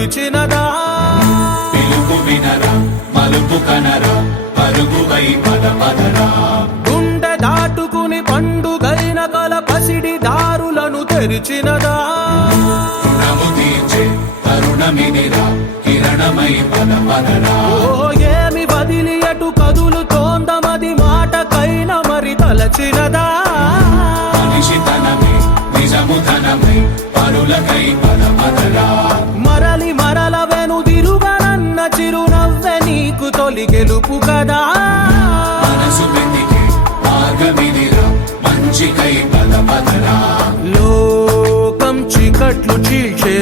పిలిచినదా పిలుపు వినరా మలుపు కనరా పరుగువై పద పదరా గుండె దాటుకుని పండుగైన కల పసిడి దారులను తెరిచినదా రుణము తీర్చే తరుణమిదిరా కిరణమై పద పదరా ఓ ఏమి వదిలి అటు కదులుతోందమది మాటకైన మరి తలచినదా మనిషితనమే నిజముధనమై పరులకై పద పదరా మరలి మరల వెనుదిరుగనన్న చిరునవ్వె నీకు తొలి గెలుపు కదా మనసు వెతికే మార్గమిదిరా మంచికై పద పదరా లోకం చీకట్లు చీల్చే